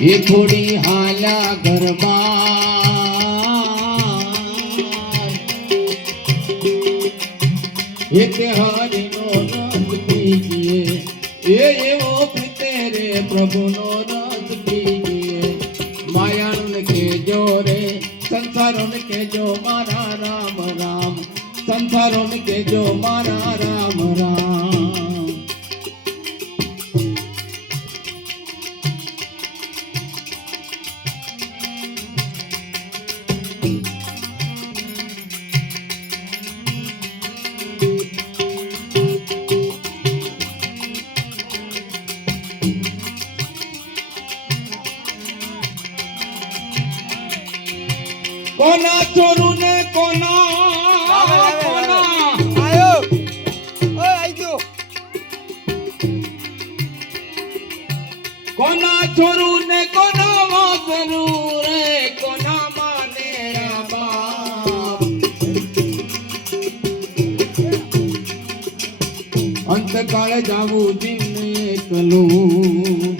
એ થોડી હાલા ઘરમાં એ તે હરિનો રસ પીજીએ એ એવો પ્રીતે રે પ્રભુનો રસ પીજીએ માયાનું કેજો રે સંસારોન કેજો મારા રામ રામ સંસારોન કેજો મારા રામ રામ કોના ચોરું ને કોના આયો ઓય આજો કોના ચોરું ને કોના વાસરું રે કોના માને બાપ અંતકાળ જાવું જીને એકલું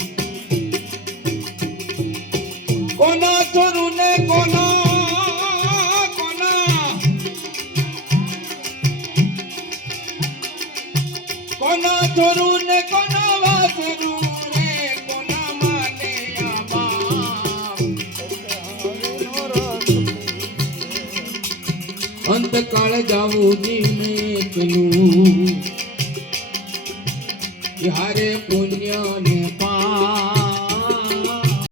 કોના ચોરું ને કોના કોના ચોરું ને કોના વાસરું રે કોના માને બાપ અંતકાળ જાવું જીને એકલું હારે પુણ્ય ને